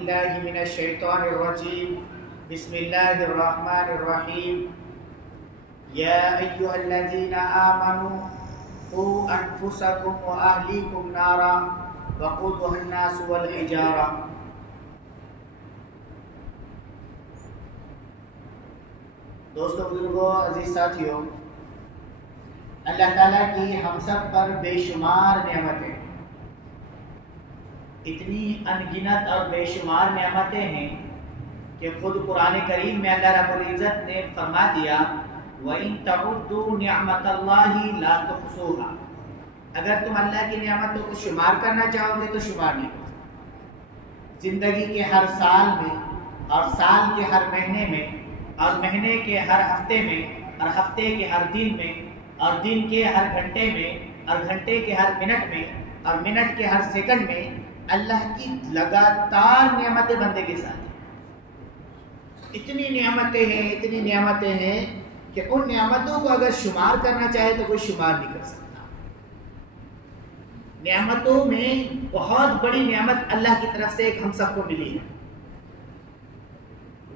बिल्लाहि मिनश शैतानिर रजीम बिस्मिल्लाहिर रहमानिर रहीम या अय्युहल्लज़ीना आमनू क़ू अनफुसकुम व अहलीकुम नारा वक़ूदुहा अन्नास वल हिजारा। दोस्तों, बुजुर्गों, अजीज साथियों, अल्लाह ताला की हम सब पर बेशुमार नेमतें, इतनी अनगिनत और बेशुमार नेमतें हैं कि खुद कुरान करीम में अल्लाह रब्बुल इज़्ज़त ने फरमा दिया, वइन तउद्दू निअमतल्लाहि ला तुहसूहा। अगर तुम अल्लाह की नेमतों को शुमार करना चाहोगे तो शुमार नहीं कर सकते। जिंदगी के हर साल में और साल के हर महीने में और महीने के हर हफ्ते में और हफ्ते के हर दिन में और दिन के हर घंटे में और घंटे के हर मिनट में और मिनट के हर सेकंड में अल्लाह की लगातार नेमतें बंदे के साथ हैं। इतनी नेमतें हैं कि उन नेमतों को अगर शुमार करना चाहे तो कोई शुमार नहीं कर सकता। नेमतों में बहुत बड़ी नेमत अल्लाह की तरफ से एक हम सबको मिली है,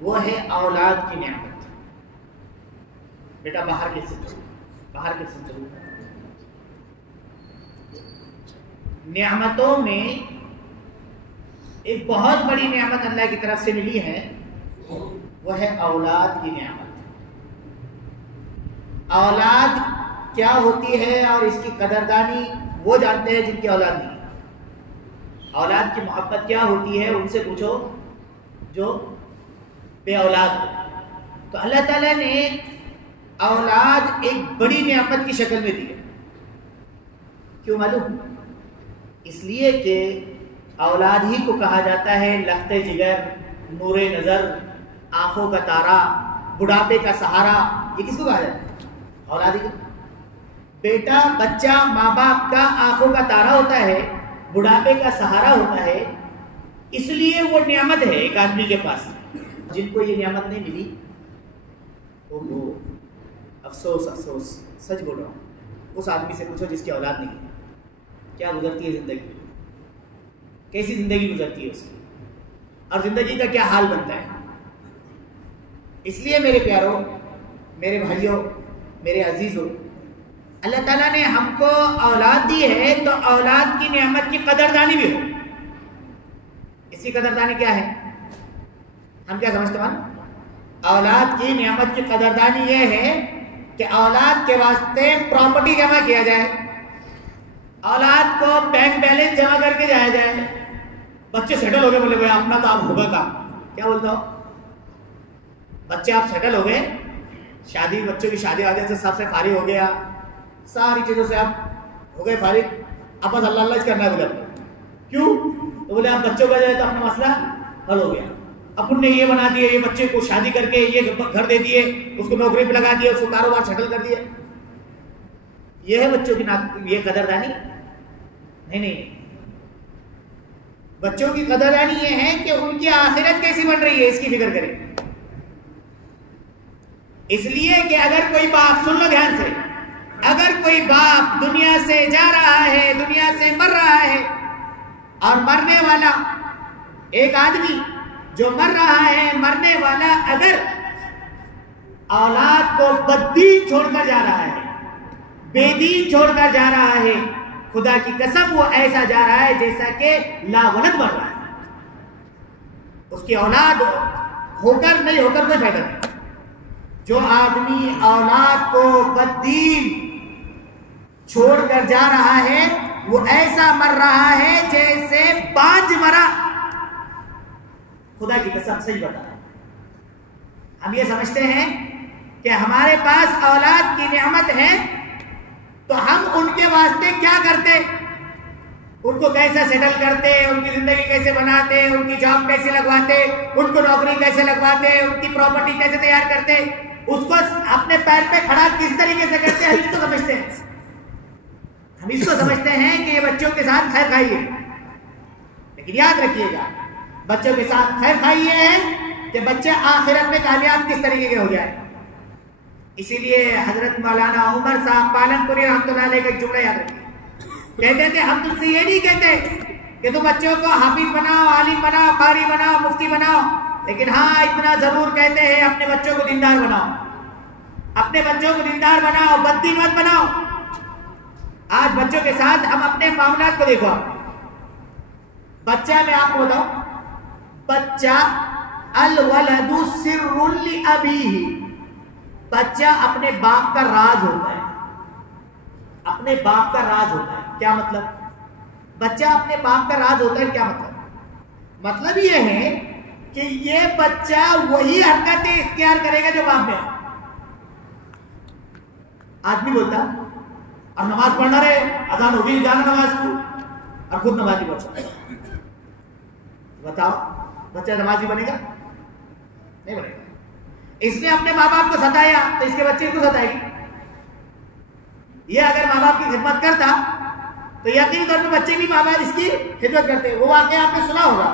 वो है औलाद की नेमत। बेटा बाहर कैसे चलो। नेमतों में एक बहुत बड़ी नेमत अल्लाह की तरफ से मिली है, वो है औलाद की नेमत। औलाद क्या होती है और इसकी कदरदानी वो जानते हैं जिनकी औलाद नहीं है। औलाद की मोहब्बत क्या होती है उनसे पूछो जो बे औलाद हो। तो अल्लाह ताला ने औलाद एक बड़ी नेमत की शक्ल में दी है। क्यों मालूम? इसलिए कि औलाद ही को कहा जाता है लख्ते जिगर, नूरे नज़र, आंखों का तारा, बुढ़ापे का सहारा। ये किसको कहा जाता है? औलाद ही। बेटा, बच्चा माँ बाप का आंखों का तारा होता है, बुढ़ापे का सहारा होता है, इसलिए वो नेमत है एक आदमी के पास। जिनको ये नेमत नहीं मिली, ओहो अफसोस, सच बोल रहा हूँ। उस आदमी से पूछो जिसकी औलाद नहीं है, क्या गुजरती है जिंदगी, कैसी जिंदगी गुजरती है उसकी, और जिंदगी का क्या हाल बनता है। इसलिए मेरे प्यारों, मेरे भाइयों, मेरे अजीजों, अल्लाह ताला ने हमको औलाद दी है तो औलाद की नेमत की कदरदानी भी हो। इसकी कदरदानी क्या है? हम क्या समझते हैं? औलाद की नेमत की कदरदानी यह है कि औलाद के वास्ते प्रॉपर्टी जमा किया जाए, औलाद को बैंक बैलेंस जमा करके जाया जाए। बच्चे सेटल हो गए, बोले भाई अपना तो आप होगा काम। क्या बोलता हो? बच्चे आप सेटल हो गए, शादी, बच्चों की शादी वादी से सबसे फारिग हो गया, सारी चीजों से आप हो गए फारिग, अब बस अल्लाह करना है बोले। क्यों? तो बोले आप बच्चों का जो है तो अपना मसला हल हो गया। अपन ने ये बना दिए, ये बच्चे को शादी करके ये घर दे दिए, उसको नौकरी पे लगा दिया, उसको कारोबार सेटल कर दिया। ये है बच्चों की ये कदरदानी? नहीं। बच्चों की कदरदानी ये है कि उनकी आखिरत कैसी बन रही है, इसकी फिक्र करें। इसलिए कि अगर कोई बाप, सुन लो ध्यान से, अगर कोई बाप दुनिया से जा रहा है, दुनिया से मर रहा है, और मरने वाला एक आदमी जो मर रहा है, मरने वाला अगर औलाद को बद्दीन छोड़कर जा रहा है, बेदीन छोड़कर जा रहा है, खुदा की कसम वो ऐसा जा रहा है जैसा कि लावलद मर रहा है। उसकी औलाद होकर नहीं होकर कोई फायदा नहीं। जो आदमी औलाद को बद्दीन छोड़कर जा रहा है वो ऐसा मर रहा है जैसे बांझ मरा। खुदा की कसम सही बता रहा है। हम ये समझते हैं कि हमारे पास औलाद की नेमत है तो हम उनके वास्ते क्या करते, उनको कैसे सेटल करते, उनकी जिंदगी कैसे बनाते, उनकी जॉब कैसे लगवाते, उनको नौकरी कैसे लगवाते, उनकी प्रॉपर्टी कैसे तैयार करते, उसको अपने पैर पे खड़ा किस तरीके से करते हैं, इसको समझते हैं। हम इसको समझते हैं कि ये बच्चों के साथ खैर खाई है। लेकिन याद रखिएगा, बच्चों के साथ खैर खाई है कि बच्चे आखिरत में कामयाब किस तरीके के हो जाए। इसीलिए हजरत मौलाना उमर साहब पालनपुरी रहमतुल्लाह अलैह का जुमला याद रखिए। कहते थे हम तुमसे ये नहीं कहते कि तुम बच्चों को हाफिज बनाओ, आलिम बनाओ, कारी बनाओ, मुफ्ती बनाओ, लेकिन हाँ इतना जरूर कहते हैं अपने बच्चों को दीनदार बनाओ, अपने बच्चों को दीनदार बनाओ, बद्दी मत बनाओ। आज बच्चों के साथ हम अपने मामलात को देखो। बच्चा, मैं आपको बताऊं, बच्चा अल वलदु सिर्रुल लि अबीही, बच्चा अपने बाप का राज होता है, अपने बाप का राज होता है। क्या मतलब? बच्चा अपने बाप का राज होता है, क्या मतलब? मतलब ये है कि ये बच्चा वही हरकतें इख्तियार करेगा जो बाप में। आदमी बोलता और नमाज पढ़ना रहे, अजान होगी जाना नमाज को, और खुद नमाज नहीं पढ़ सकता। बताओ बच्चा नमाजी बनेगा? नहीं बनेगा। इसने अपने माँ बाप को सताया तो इसके बच्चे को सताएगी। ये अगर माँ बाप की खिदमत करता तो यकीनी तौर पर बच्चे भी माँ बाप इसकी खिदमत करते। वो वाकया आपने सुना होगा,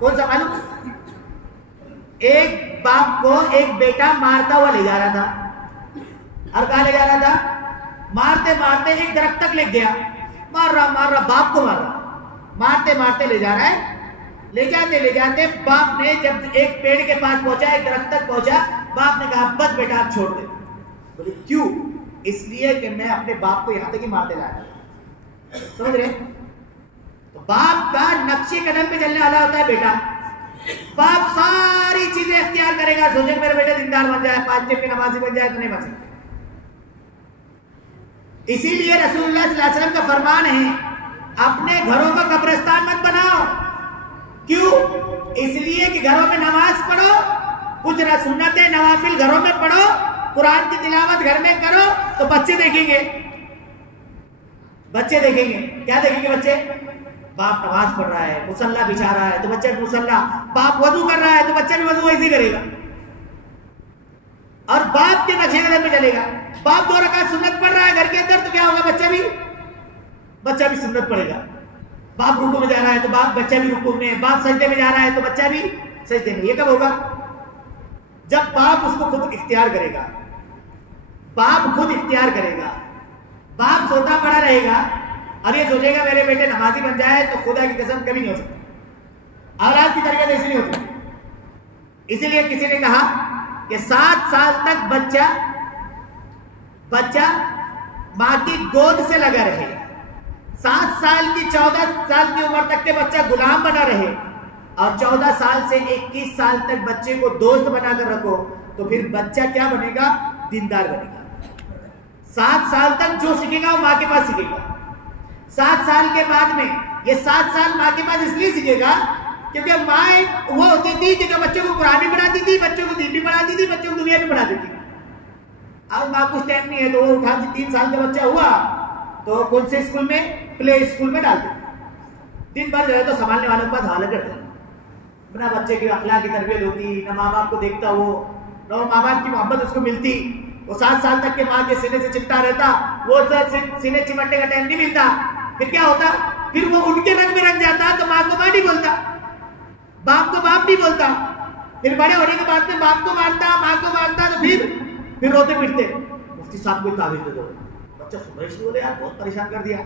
कौन सा मालूम? एक बाप को एक बेटा मारता हुआ ले जा रहा था, और कहा ले जा रहा था? मारते मारते एक दरख्त तक ले गया, मार रहा बाप को मार रहा, मारते मारते ले जा रहा है। ले जाते बाप ने जब एक पेड़ के पास पहुंचा, एक दरख्त तक पहुंचा, बाप ने कहा बस बेटा आप छोड़ दे। बोले क्यों? इसलिए कि मैं अपने बाप को यहां तक ही मारते जा रहा। समझ रहे? तो बाप का नक्शे कदम पे चलने वाला होता है बेटा। बाप सारी चीजें इख्तियार करेगा, सोचे मेरा बेटा दीनदार बन जाए, 5 टाइम की नमाजी बन जाए, तो नहीं बन सकता। इसीलिए रसूलुल्लाह सल्लल्लाहु अलैहि वसल्लम का फरमान है अपने घरों को कब्रिस्तान मत बनाओ। क्यों? इसलिए कि घरों में नमाज पढ़ो, कुछ सुन्नतें नवाफिल घरों में पढ़ो, कुरान की तिलावत घर में करो, तो बच्चे देखेंगे। बच्चे देखेंगे क्या देखेंगे? बच्चे बाप नमाज पढ़ रहा है, मुसल्ला बिछा रहा है तो बच्चा भी मुसल्ला, बाप वजू कर रहा है तो बच्चा भी वजू वैसे करेगा, और बाप के नक्शे कदम में चलेगा। बाप 2 रकात सुन्नत पढ़ रहा है घर के अंदर, तो क्या होगा? बच्चा भी सुन्नत पढ़ेगा। बाप रुकू में जा रहा है तो बच्चा भी रुकू में, बाप सजदे में जा रहा है तो बच्चा भी सजदे में। ये कब होगा? जब बाप उसको खुद इख्तियार करेगा। बाप खुद इख्तियार करेगा। बाप सोता पड़ा रहेगा और ये सोचेगा मेरे बेटे नमाजी बन जाए, तो खुदा की कसम कभी नहीं हो सकती। औलाद की तरबियत ऐसी नहीं होती। इसीलिए किसी ने कहा कि 7 साल तक बच्चा मां की गोद से लगा रहे, 7 साल की 14 साल की उम्र तक के बच्चा गुलाम बना रहे, और 14 साल से 21 साल तक बच्चे को दोस्त बनाकर रखो, तो फिर बच्चा क्या बनेगा? दीनदार बनेगा। 7 साल तक जो सीखेगा वो माँ के पास सीखेगा। 7 साल के बाद में ये 7 साल माँ के पास इसलिए सीखेगा क्योंकि माँ वो होती थी कि जो बच्चों को कुरान भी पढ़ाती थी, बच्चों को दीन भी पढ़ाती थी, बच्चों को दुनिया भी पढ़ाती थी। अब माँ कुछ टाइम नहीं है तो वो उठा 3 साल का बच्चा हुआ तो कौन से स्कूल में? प्ले स्कूल में डालते थे। दिन भर जो है तो संभालने वालों के पास हालत करते, बिना बच्चे की अखलाक की तरबियत होती, न माँ बाप को देखता वो, न माँ बाप की मोहब्बत उसको मिलती। वो 7 साल तक के माँ के सीने से चिपटा रहता, वो सीने चिमटने का टाइम नहीं मिलता। फिर क्या होता? फिर वो उनके रंग में रंग जाता, तो माँ को माँ नहीं बोलता, बाप को बाप नहीं बोलता। फिर बड़े होने के बाद में बाप को मारता, माँ को मारता, तो फिर रोते पीटते, मुफ्ती साहब को ताबीज दे दो। बच्चा सुबह ही बोले यार बहुत परेशान कर दिया,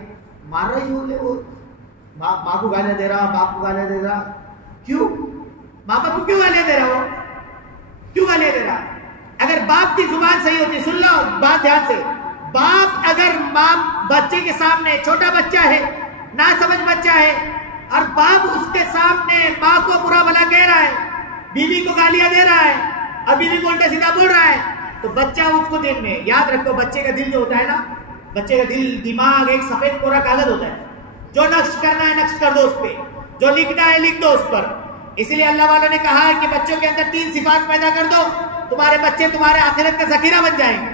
मार रहा ही बोले, वो माँ को गालियां दे रहा, बाप को गालियां दे रहा। क्यों? माँ बाप को क्यों गालियां दे रहा? हो क्यों गालियां दे रहा? अगर बाप की जुबान सही होती, सुन लो बात ध्यान से, बाप अगर माँ बच्चे के सामने, छोटा बच्चा है, ना समझ बच्चा है, और बाप उसके सामने माँ को बुरा भला कह रहा है, बीवी को गालियां दे रहा है, और बीवी को उल्टा सीधा बोल रहा है, तो बच्चा उसको दिन में, याद रखो बच्चे का दिल जो होता है ना, बच्चे का दिल दिमाग एक सफेद कोरा कागज होता है, जो नक्श करना है नक्श कर दो उस पर, जो लिखना है लिख दो उस पर। इसलिए अल्लाह वालों ने कहा है कि बच्चों के अंदर 3 सिफात पैदा कर दो, तुम्हारे बच्चे तुम्हारे आखिरत का जखीरा बन जाएंगे।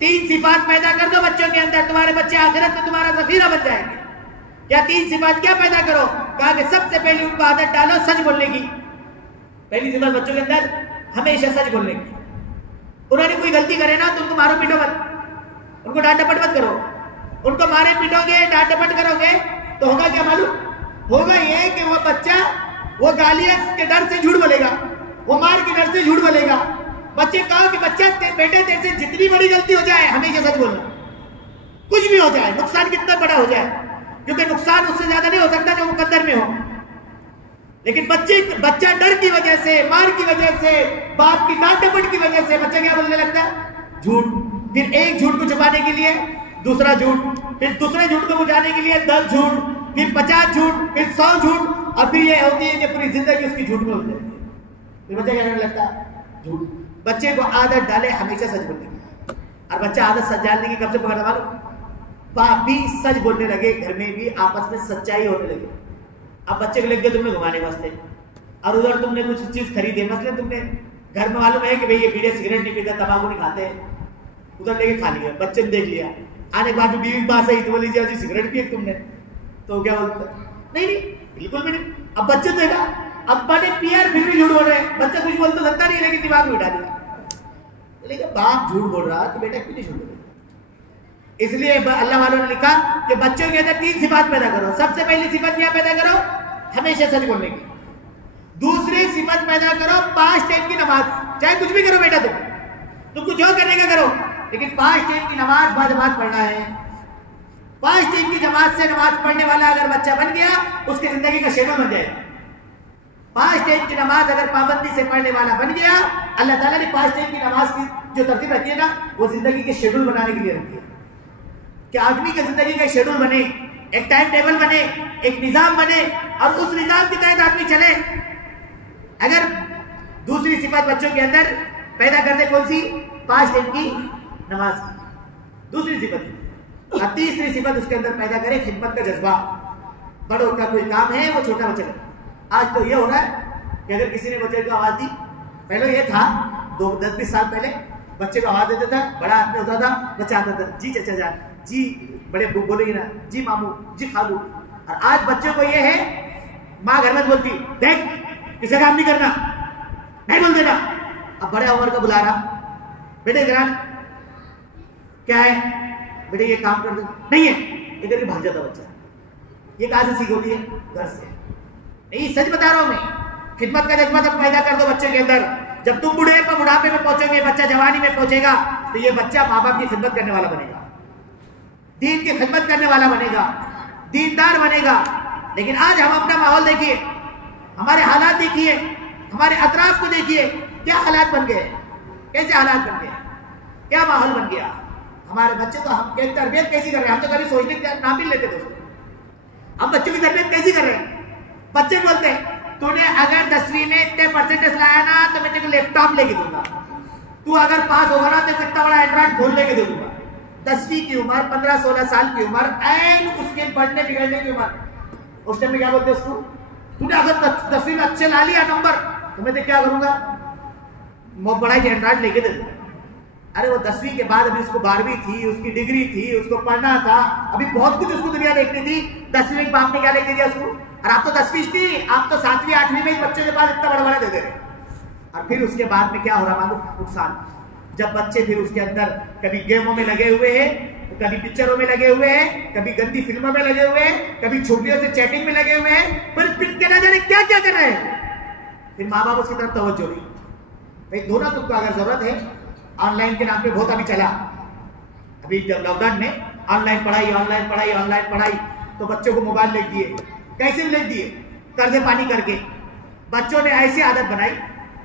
3 सिफात पैदा कर दो बच्चों के अंदर, तुम्हारे बच्चे आखिरत में तुम्हारा जखीरा बन जाएंगे। या 3 सिफात क्या पैदा करो? कहा कि सबसे पहले उनको आदत डालो सच बोलने की। पहली सिफात बच्चों के अंदर हमेशा सच बोलने की। उन्होंने कोई गलती करे ना तो उनको मारो पीटो मत, उनको डांट डपट मत करो। उनको मारे पीटोगे, डांट डपट करोगे तो होगा क्या मालूम? होगा ये कि वो बच्चा वो गालियां के डर से झूठ बोलेगा, वो मार के डर से झूठ बोलेगा। बच्चे कहो कि बच्चा बेटे तेरे से जितनी बड़ी गलती हो जाए हमेशा सच बोलना, कुछ भी हो जाए, नुकसान कितना बड़ा हो जाए, क्योंकि नुकसान उससे ज्यादा नहीं हो सकता जो मुकद्दर में हो। लेकिन बच्चा डर की वजह से, मार की वजह से, बाप की डांट डपट की वजह से बच्चा क्या बोलने लगता है? झूठ। फिर एक झूठ को छुपाने के लिए दूसरा झूठ, फिर दूसरे झूठ को बुझाने के लिए 10 झूठ, फिर 50 झूठ, फिर 100 झूठ, और फिर ये होती है कि पूरी जिंदगी उसकी झूठ में उलझ जाती है। फिर बच्चा क्या करने लगता है? झूठ। बच्चे को आदत डाले हमेशा सच बोलने की, और बच्चा आदत सच डालने की कब से पकड़ने वाला? बाप भी सच बोलने लगे, घर में भी आपस में सच्चाई होने लगे। अब बच्चे को लेके गए तुमने घुमाने वास्ते, और उधर तुमने कुछ चीज खरीदे, मसलन तुमने घर में मालूम है कि भाई ये बीड़ी सिगरेट नहीं पीता, तंबाकू नहीं खाते, उधर लेके खा लिया, बच्चे ने देख लिया, आने के बाद बीवी की बात सही तो बोली जी सिगरेट पिए तुमने, तो क्या बोलता? नहीं नहीं बिल्कुल भी नहीं। अब बच्चे देखा, अब्बा ने पिया फिर भी झूठ बोल रहे हैं, बच्चा कुछ बोल तो सकता नहीं, लेकिन दिमाग में उठा दिया। लेकिन बाप झूठ बोल रहा तो बेटा क्यों नहीं झूठ बोल? इसलिए अल्लाह वालों ने लिखा कि बच्चों के अंदर 3 सिफात पैदा करो। सबसे पहली सिफत क्या पैदा करो? हमेशा सच बोलने की। दूसरी सिफत पैदा करो 5 टाइम की नमाज, चाहे कुछ भी करो बेटा, तुम कुछ और करने का करो, लेकिन 5 टाइम की नमाज बाजमात पढ़ना है। 5 टाइम की जमात से नमाज पढ़ने वाला अगर बच्चा बन गया, उसकी जिंदगी का शेड्यूल बन जाएगा। 5 टाइम की नमाज अगर पाबंदी से पढ़ने वाला बन गया, अल्लाह ताला ने 5 टाइम की नमाज की जो तरतीब रखी है ना, वो जिंदगी के शेड्यूल बनाने के लिए रखी है कि आदमी की जिंदगी का शेड्यूल बने, एक टाइम टेबल बने, एक निजाम बने, और उस निजाम के तहत आदमी चले। अगर दूसरी सिफत बच्चों के अंदर पैदा कर दे, कौन सी? 5 टाइम की नमाज, दूसरी सिफत। और तीसरी सिफत उसके अंदर पैदा करे खिदमत का जज्बा। बड़ों का कोई काम है वो छोटा बच्चा करे। आज तो ये हो रहा है कि अगर किसी ने बच्चे को आवाज दी, पहले ये था 10-20 साल पहले बच्चे को आवाज देता था, बड़ा आदमी होता था, बच्चा आता था, जी चाचा जान, जी बड़े बोलेगी ना, जी मामू, जी खालू। और आज बच्चों को ये है, माँ घर में बोलती, देख किसे काम नहीं करना, नहीं बोल देना। अब बड़े उम्र का बुला रहा, बेटे ग्रान क्या है बेटे, ये काम कर दो, नहीं है, इधर ही भाग जाता बच्चा। ये कहां से सीख होती है? घर से। नहीं, सच बता रहा हूं मैं। खिदमत का जज्बा जब पैदा कर दो बच्चे के अंदर, जब तुम बुढ़ापे में पहुंचोगे, बच्चा जवानी में पहुंचेगा, तो ये बच्चा माँ बाप की खिदमत करने वाला बनेगा, दीन की खिदमत करने वाला बनेगा, दीनदार बनेगा। लेकिन आज हम अपना माहौल देखिए, हमारे हालात देखिए, हमारे अतराफ को देखिए, क्या हालात बन गए, कैसे हालात बन गए, क्या माहौल बन गया। हमारे बच्चे को हम तरबियत कैसी कर रहे हैं? हम तो कभी सोचने का नाम भी लेते दोस्तों, हम बच्चों की तरबियत कैसी कर रहे हैं? बच्चे बोलते हैं तूने अगर 10वीं में इतने परसेंटेज लाया ना तो मैं तेरे लैपटॉप लेके दूंगा, तू अगर पास होगा ना तो इतना बड़ा एंड्रॉइड फोन लेके दे दूंगा। 10वीं की उम्र, 15-16 साल की उम्र, ऐन उसके पढ़ने बिगड़ने की उम्र, उस टाइम में क्या बोलते उसको? तूने अगर 10वीं में अच्छे ला लिया नंबर तो मैं क्या करूंगा? बड़ा ही एंड्रॉइड लेके दे दूंगा। अरे वो 10वीं के बाद अभी उसको 12वीं थी, उसकी डिग्री थी, उसको पढ़ना था, अभी बहुत कुछ उसको दुनिया देखनी थी। 10वीं के बाप ने क्या लेके दिया उसको? और आप तो 10वीं थी, आप तो 7वीं 8वीं में बच्चों के पास इतना बड़ा दे दे रहे। और फिर उसके बाद में क्या हो रहा मालूम? नुकसान। जब बच्चे फिर उसके अंदर कभी गेमों में लगे हुए हैं, तो कभी पिक्चरों में लगे हुए हैं, कभी गंदी फिल्मों में लगे हुए हैं, कभी छोटियों से चैटिंग में लगे हुए हैं, फिर क्या जाने क्या क्या कर रहे हैं। फिर माँ बाप उसकी तरफ तवज्जो नहीं। भाई दोनों तुमको अगर जरूरत है, ऑनलाइन के नाम पे बहुत अभी चला, अभी जब लॉकडाउन में ऑनलाइन पढ़ाई, तो बच्चों को मोबाइल लिख दिए। कैसे लिख दिए? कर्जे पानी करके बच्चों ने ऐसी आदत बनाई।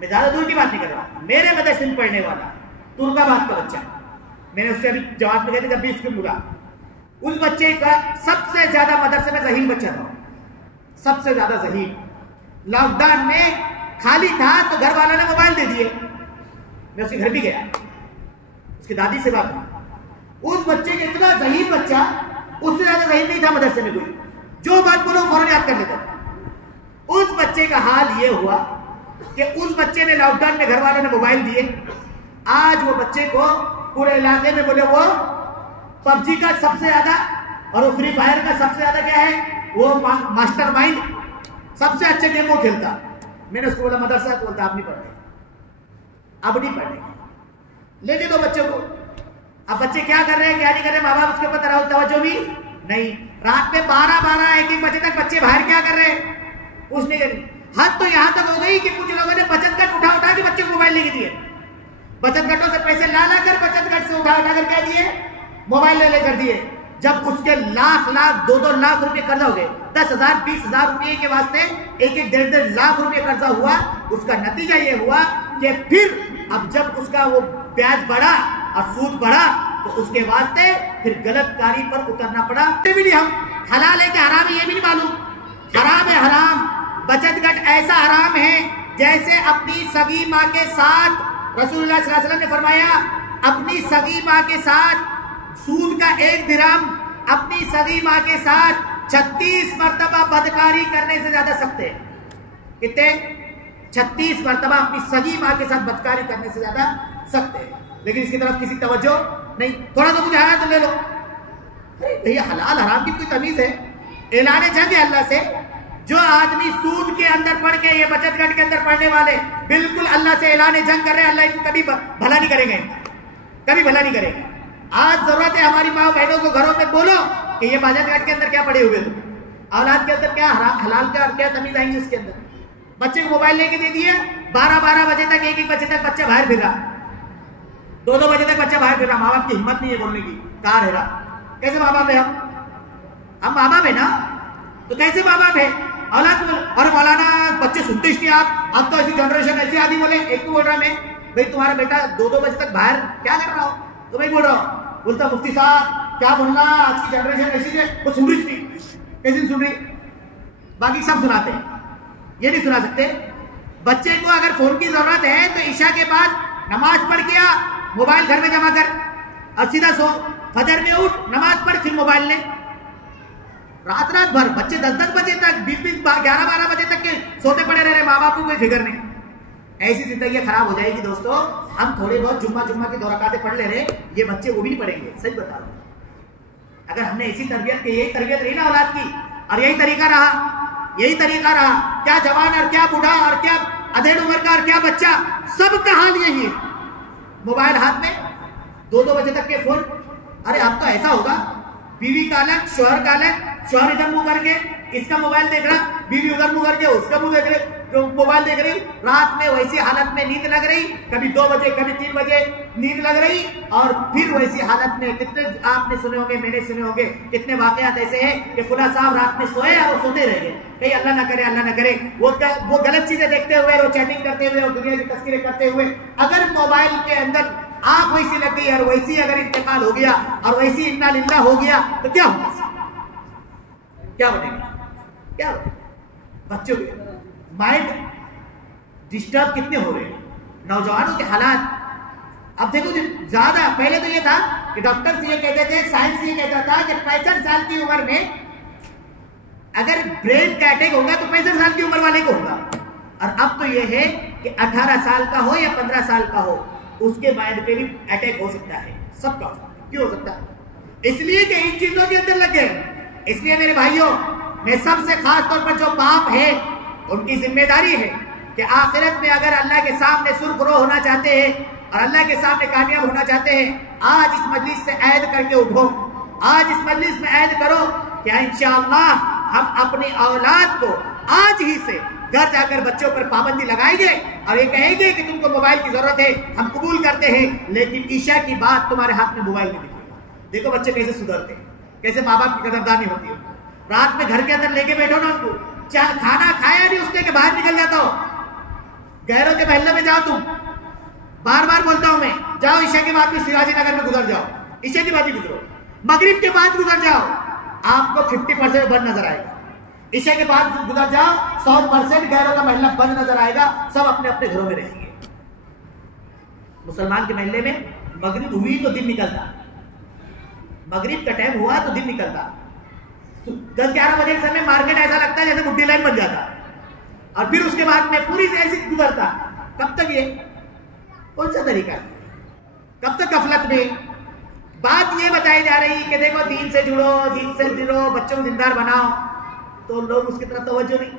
मैं ज्यादा दूर की बात नहीं कर रहा, मेरे मदरसे में पढ़ने वाला तुर्काबाद का बच्चा, मैंने उससे अभी जवाब में गए थे जब भी स्कूल मिला, उस बच्चे का सबसे ज्यादा मदरसे में ज़हीन बच्चा था, सबसे ज्यादा ज़हीन। लॉकडाउन में खाली था तो घर वालों ने मोबाइल दे दिए। मैं उसके घर भी गया, उसकी दादी से बात हुई। उस बच्चे के इतना ज़हीन बच्चा, उससे ज्यादा ज़हीन नहीं था मदरसे में कोई, जो बात बोलो फौरन याद कर लेता था। उस बच्चे का हाल ये हुआ कि उस बच्चे ने लॉकडाउन में घर वालों ने मोबाइल दिए। आज वो बच्चे को पूरे इलाके में बोले वो पबजी का सबसे ज्यादा और वो फ्री फायर का सबसे ज्यादा क्या है, वो मास्टरमाइंड, सबसे अच्छे गेम वो खेलता। मैंने उसको बोला मदरसा, तो बोलता आप नहीं पढ़ रहे, अब नहीं पढ़ने, लेके दो बच्चों को। अब बच्चे क्या कर रहे हैं क्या नहीं कर रहे, माँ बाप उसके ऊपर तवज्जो भी नहीं। रात में 12-12, 1-1 बजे तक बच्चे बाहर क्या कर रहे हैं, पूछने के लिए। हद तो यहां तक हो गई कि कुछ लोगों ने बचत घट उठा के बच्चे को मोबाइल लेके दिए। बचत घटों से पैसे ला कर बचत घट से उठा कर कह दिए मोबाइल ले लेकर दिए। जब उसके लाख लाख 2-2 लाख रुपए कर्जा हो गए, 10,000 20,000 रुपए के वास्ते 1-1 1.5 लाख रुपए कर्जा हुआ, उसका नतीजा ये हुआ कि फिर अब जब उसका वो ब्याज बढ़ा और सूद बढ़ा तो उसके वास्ते फिर गलत कारी पर उतरना पड़ा। भी नहीं हम हलाल है कि हराम है ये भी नहीं मालूम। हराम है हराम। बचत गट ऐसा हराम है जैसे अपनी सगी माँ के साथ रसूलुल्लाह सल्लल्लाहु अलैहि वसल्लम ने फरमाया, अपनी सगी माँ के साथ सूद का 1 दिरहम अपनी सगी माँ के साथ 36 मरतबा बदकारी करने से ज्यादा सख्त है। कितने? 36 मरतबा अपनी सगी माँ के साथ बदकारी करने से ज्यादा सख्त है। लेकिन इसकी तरफ किसी तवज्जो नहीं। थोड़ा सा कुछ आया तो ले लो। अरे भैया हलाल हराम की कोई तमीज है? ऐलान जंग है अल्लाह से। जो आदमी सूद के अंदर पढ़ के, ये बचत गट के अंदर पढ़ने वाले बिल्कुल अल्लाह से ऐलान जंग कर रहे हैं। अल्लाह इनको कभी भला नहीं करेंगे, कभी भला नहीं करेंगे। आज जरूरत है हमारी माँ बहनों को घरों में बोलो कि ये बचत गट के अंदर क्या पड़े हुए तुम, औलाद के अंदर क्या हलाल का क्या तमीज आएंगी उसके अंदर। बच्चे को मोबाइल लेके दे दिए, 12-12 बजे तक 1-1 बजे तक बच्चा बाहर फिर रहा, 2-2 बजे तक बच्चा बाहर फिर रहा। माँ बाप की हिम्मत नहीं है बोलने की, कहाँ रह रहा। कैसे माँ बाप है हम माँ बाप है ना, तो कैसे माँ बाप है। औलाद को अरे मौलाना बच्चे सुनते ही नहीं आप, अब तो ऐसी जनरेशन ऐसी आदमी बोले। एक तो बोल रहा मैं भाई तुम्हारा बेटा 2-2 बजे तक बाहर क्या कर रहा हो, तो मैं बोल रहा हूँ, बोलता मुफ्ती साहब क्या बोलना, आज की जनरेशन ऐसी है, वो सुन रही नहीं, कैसे सुन रही, बाकी सब सुनाते हैं, ये नहीं सुना सकते। बच्चे को अगर फोन की जरूरत है तो ईशा के बाद नमाज पढ़ के आ, मोबाइल घर में जमा कर और सीधा सो, फजर में उठ, नमाज पढ़, फिर मोबाइल ले। रात भर बच्चे 10-10 बजे तक, 20-20 11-12 बजे तक के सोते पड़े रह रहे, माँ बाप को कोई फिक्र नहीं। ऐसी जिंदगी खराब हो जाएगी दोस्तों। हम थोड़े बहुत जुम्मा की 2 रकातें पढ़ ले रहे, ये बच्चे वो भी नहीं पढ़ेंगे। सच बता रहा हूं। अगर हमने ऐसी तरबियत की, यही तरबियत रही ना औलाद की, और यही तरीका रहा, क्या जवान और क्या बूढ़ा और क्या अधेड़ उम्र का और क्या बच्चा, सबका हाल यही है। मोबाइल हाथ में, 2-2 बजे तक के फोन। अरे अब तो ऐसा होगा, बीवी का अलग, शोहर का अलग, शोहर इधर मुंह करके इसका मोबाइल देख रहा, बीवी उधर मुंह करके उसका मुंह देख रहे, तो मोबाइल देख रही। रात में वैसी हालत में नींद लग रही, कभी 2 बजे कभी 3 बजे नींद लग रही, और फिर वैसी हालत में कितने आपने सुने होंगे, मैंने सुने होंगे, कितने वाकयात ऐसे हैं कि फुला साहब रात में सोए और वो सोते रह गए। कहीं अल्लाह ना करे वो गलत चीजें देखते हुए, वो चैटिंग करते हुए और दुनिया की तस्वीरें करते हुए, अगर मोबाइल के अंदर आंख वैसी लग गई और वैसी अगर इंतकाल हो गया और वैसी इन्ना लिल्लाह हो गया तो क्या होगा, क्या बनेगा। बच्चों के माइंड डिस्टर्ब कितने हो रहे हैं, नौजवानों के हालात। अब देखो ज्यादा पहले तो ये था कि डॉक्टर्स ये कहते थे, साइंस ये कहता था कि 65 साल की उम्र में अगर ब्रेन का अटैक होगा तो 65 साल की उम्र वाले को होगा। और अब तो ये है कि 18 साल का हो या 15 साल का हो, उसके माइंड पे भी अटैक हो सकता है, सबका। क्यों हो सकता है? इसलिए कि इन चीजों के अंदर लग गए। इसलिए मेरे भाइयों, मैं सबसे खास तौर पर जो बाप है उनकी जिम्मेदारी है कि आखिरत में अगर अल्लाह के सामने सुरखरो होना चाहते हैं और अल्लाह के सामने कामयाब होना चाहते हैं, आज इस मजलिस से ऐद करके उठो। आज इस मजलिस में ऐद करो कि इंशाअल्लाह हम अपनी औलाद को आज ही से घर जाकर बच्चों पर पाबंदी लगाएंगे और ये कहेंगे कि तुमको मोबाइल की जरूरत है, हम कबूल करते हैं, लेकिन ईशा की बात तुम्हारे हाथ में मोबाइल नहीं दिखेगा। देखो बच्चे कैसे सुधरते हैं, कैसे माँ बाप की कदरदानी होती है। रात में घर के अंदर लेके बैठो ना उनको, चाहे खाना खाया नहीं उसने के बाहर निकल जाता हो, गैरों के महल्ले में जाओ तुम, बार बार बोलता हूं मैं, जाओ ईशा के बाद में शिवाजी नगर में गुजर जाओ, ईशा के बाद ही गुजरो, मगरिब के बाद गुजर जाओ, आपको 50% बंद नजर आएगा। ईशा के बाद गुजर जाओ, 100% गैरों का महल्ला बंद नजर आएगा, सब अपने अपने घरों में रहेंगे। मुसलमान के महल्ले में मगरिब हुई तो दिन निकलता, मगरिब का टाइम हुआ तो दिन निकलता, तो 10-11 बजे के समय मार्केट ऐसा लगता है जैसे बुड्ढी लाइन बन जाता, और फिर उसके बाद में पूरी ऐसी गुजरता। कब तक? ये कौन सा तरीका है? कब तक गफलत में? बात ये बताई जा रही है कि देखो दीन से जुड़ो, बच्चों को दीनदार बनाओ, तो लोग उसकी तरफ तवज्जो नहीं।